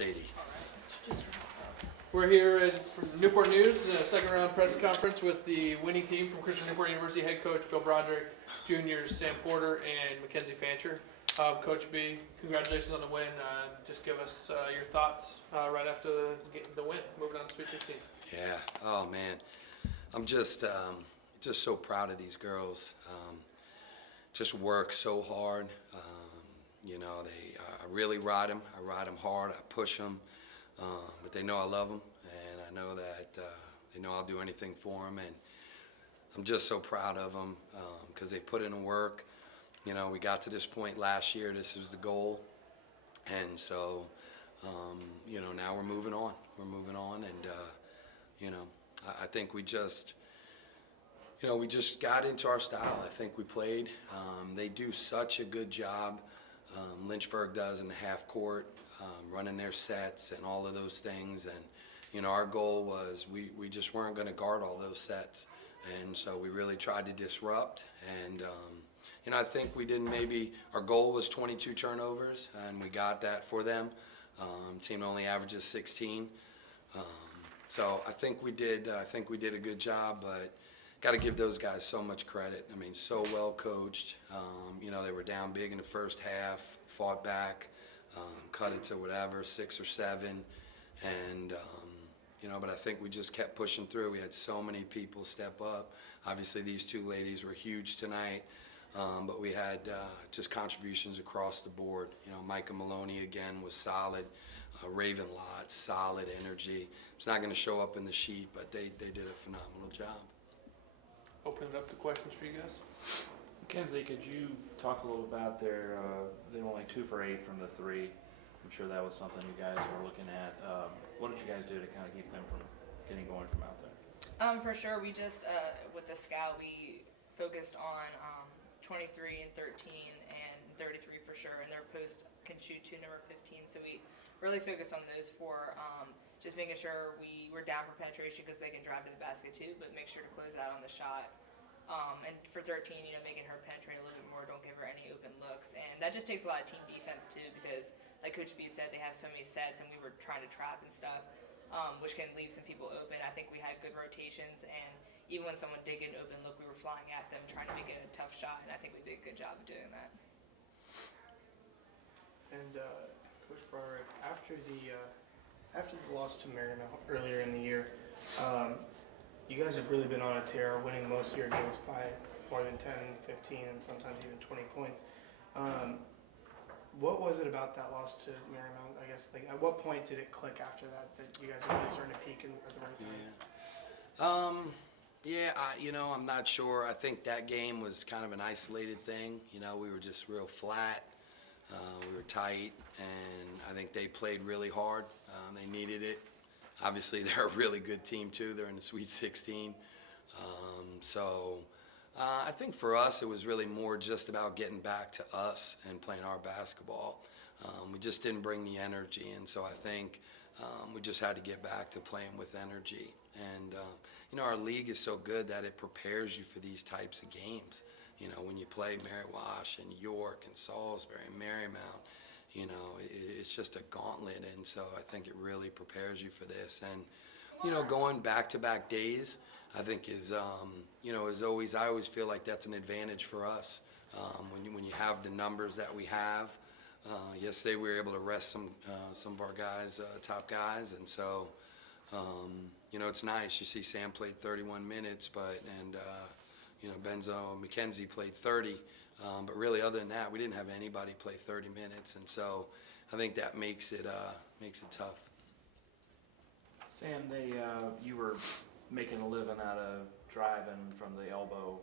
shady. We're here from Newport News, the second round press conference with the winning team from Christian Newport University head coach Bill Broderick, juniors Sam Porter and Mackenzie Fancher. Coach B, congratulations on the win. Just give us your thoughts right after the win, moving on to Sweet 16. Yeah. Oh man, I'm just so proud of these girls. Just work so hard. I really ride them. I ride them hard. I push them. But they know I love them, and I know that they know I'll do anything for them. And I'm just so proud of them because they've put in the work. You know, we got to this point last year. This was the goal, and so now we're moving on. We're moving on, and I think we just got into our style. I think we played. They do such a good job. Lynchburg does in the half court, running their sets and all of those things. And our goal was we just weren't going to guard all those sets, and so we really tried to disrupt. And I think we didn't. Maybe our goal was 22 turnovers, and we got that for them. Team only averages 16. So I think we did. I think we did a good job, but got to give those guys so much credit. I mean, so well coached. They were down big in the first half, fought back, cut it to whatever, 6 or 7, and but I think we just kept pushing through. We had so many people step up. Obviously, these two ladies were huge tonight, but we had just contributions across the board. Micah Maloney again was solid. Raven Lott, solid energy. It's not going to show up in the sheet, but they did a phenomenal job. Open it up to questions for you guys. Mackenzie, could you talk a little about they were only 2 for 8 from the 3. I'm sure that was something you guys were looking at. What did you guys do to kind of keep them from getting going from out there? For sure, we just, with the scout, we focused on 23 and 13 and 33 for sure, and their post can shoot to number 15, so we really focused on those 4, just making sure we were down for penetration because they can drive to the basket too, but make sure to close out on the shot. And for 13, making her penetrate a little bit more, don't give her any open looks, and that just takes a lot of team defense too because, like Coach B said, they have so many sets, and we were trying to trap and stuff, which can leave some people open. I think we had good rotations, and even when someone did get an open look, we were flying at them, trying to make it a tough shot, and I think we did a good job of doing that. And Coach Broderick, after the loss to Marymount earlier in the year, you guys have really been on a tear, winning most of your games by more than 10, 15, and sometimes even 20 points. What was it about that loss to Marymount? I guess, at what point did it click after that you guys were really starting to peak at the right time? I'm not sure. I think that game was kind of an isolated thing. We were just real flat. We were tight, and I think they played really hard. They needed it. Obviously, they're a really good team, too. They're in the Sweet 16. I think for us, it was really more just about getting back to us and playing our basketball. We just didn't bring the energy, and so I think we just had to get back to playing with energy. And, our league is so good that it prepares you for these types of games. When you play Mary Wash and York and Salisbury and Marymount, it's just a gauntlet, and so I think it really prepares you for this. And, going back-to-back days, I think is always, I always feel like that's an advantage for us. When you have the numbers that we have, yesterday we were able to rest some of our guys, top guys, and so, it's nice. You see Sam played 31 minutes, Benzo Mackenzie played 30. But really, other than that, we didn't have anybody play 30 minutes, and so I think that makes it tough. Sam, you were making a living out of driving from the elbow,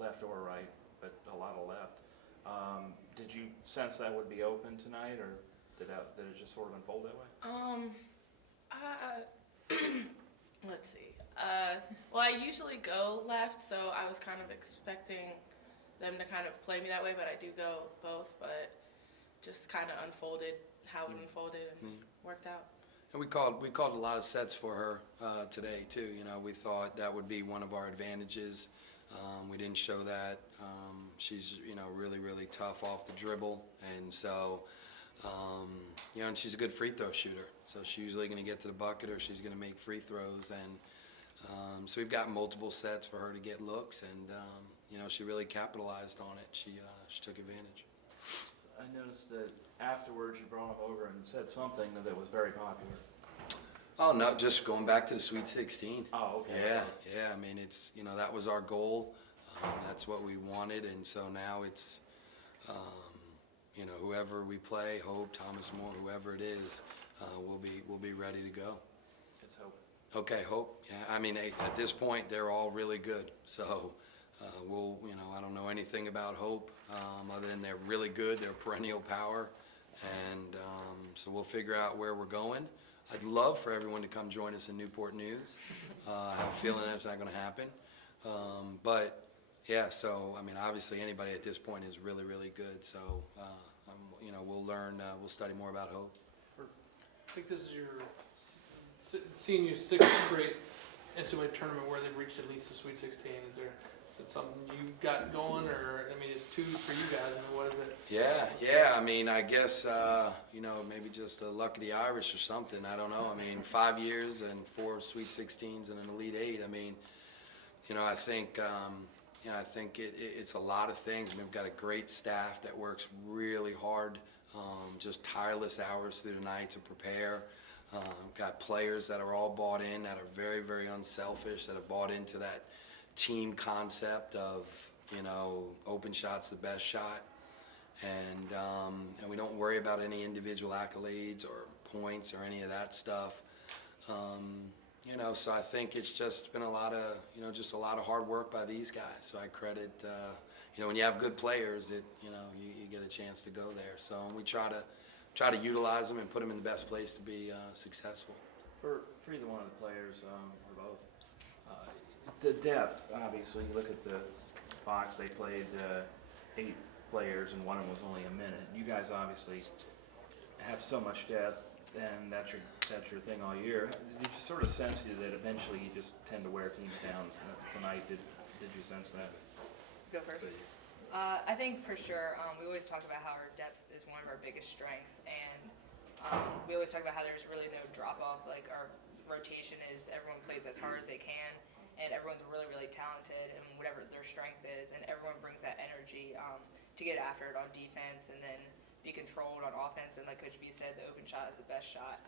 left or right, but a lot of left. Did you sense that would be open tonight, or did it just sort of unfold that way? Let's see. Well, I usually go left, so I was kind of expecting them to kind of play me that way, but I do go both, but just kind of unfolded how it unfolded and worked out. And we called a lot of sets for her today too. We thought that would be one of our advantages. We didn't show that. She's really, really tough off the dribble, and so You know, and she's a good free throw shooter. So she's usually going to get to the bucket or she's going to make free throws. And so we've got multiple sets for her to get looks, and you know, she really capitalized on it. She took advantage. I noticed that afterwards you brought him over and said something that was very popular. Oh no, just going back to the Sweet 16. Oh, okay. Yeah. I mean, it's, you know, that was our goal. That's what we wanted, and so now it's, you know, whoever we play, Hope, Thomas More, whoever it is, we'll be ready to go. It's Hope. Okay, Hope. Yeah, I mean, at this point, they're all really good. So we'll, you know, I don't know anything about Hope other than they're really good. They're perennial power, and so we'll figure out where we're going. I'd love for everyone to come join us in Newport News. I have a feeling that's not going to happen, but yeah. So I mean, obviously, anybody at this point is really, really good. So you know, we'll learn. We'll study more about Hope. I think this is your senior sixth straight NCAA tournament where they've reached at least the Sweet 16. Is it something you got going, or I mean, it's two for you guys. I mean, what is it? Yeah. I mean, I guess you know, maybe just the luck of the Irish or something. I don't know. I mean, 5 years and 4 Sweet 16s and an Elite Eight. I mean, you know, I think it's a lot of things. I mean, we've got a great staff that works really hard, just tireless hours through the night to prepare. Got players that are all bought in, that are very, very unselfish, that have bought into that team concept of, you know, open shot's the best shot, and we don't worry about any individual accolades or points or any of that stuff. You know, so I think it's just been a lot of, you know, just a lot of hard work by these guys. So I credit, you know, when you have good players, you know, you get a chance to go there. So we try to utilize them and put them in the best place to be successful. For either one of the players, or both, the depth, obviously, you look at the box, they played 8 players and one of them was only a minute. You guys obviously have so much depth, and that's your thing all year. Did you sort of sense that eventually you just tend to wear teams down tonight? Did you sense that? Go first. I think for sure, we always talk about how our depth is one of our biggest strengths, and we always talk about how there's really no drop-off. Like, our rotation is everyone plays as hard as they can, and everyone's really, really talented in whatever their strength is, and everyone brings that energy to get after it on defense and then be controlled on offense. And like Coach B said, the open shot is the best shot.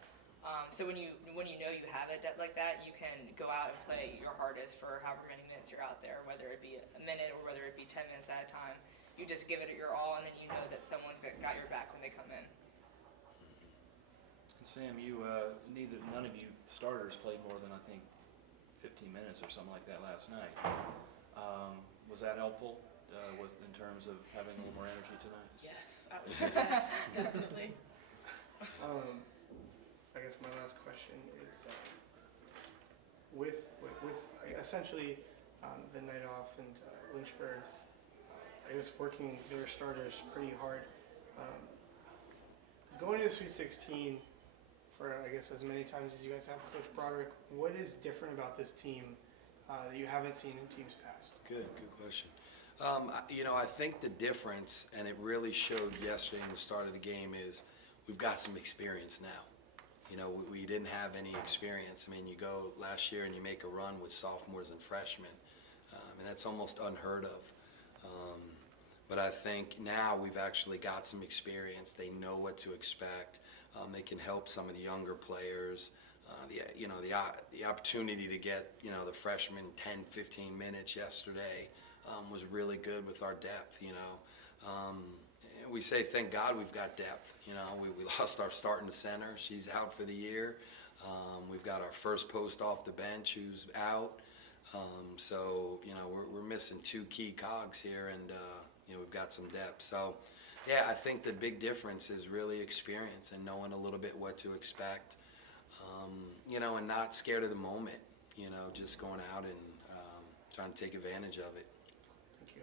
So when you know you have a depth like that, you can go out and play your hardest for however many minutes you're out there, whether it be a minute or whether it be 10 minutes at a time. You just give it your all, and then you know that someone's got your back when they come in. Sam, none of you starters played more than, I think, 15 minutes or something like that last night. Was that helpful in terms of having a little more energy tonight? Yes, I would say yes, definitely. I guess my last question is, with essentially the night off and Lynchburg, I guess working their starters pretty hard. Going to the Sweet 16 for, I guess, as many times as you guys have, Coach Broderick, what is different about this team that you haven't seen in teams past? Good question. You know, I think the difference, and it really showed yesterday in the start of the game, is we've got some experience now. You know, we didn't have any experience. I mean, you go last year and you make a run with sophomores and freshmen, and that's almost unheard of. But I think now we've actually got some experience. They know what to expect. They can help some of the younger players. The opportunity to get, you know, the freshmen 10, 15 minutes yesterday was really good with our depth. You know, we say thank God we've got depth. You know, we lost our starting center. She's out for the year. We've got our first post off the bench who's out. So you know, we're missing 2 key cogs here, and you know, we've got some depth. So yeah, I think the big difference is really experience and knowing a little bit what to expect. You know, and not scared of the moment. You know, just going out and trying to take advantage of it. Thank you.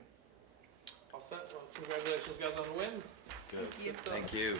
All set. Well, congratulations, guys, on the win. Good. Thank you. Thank you.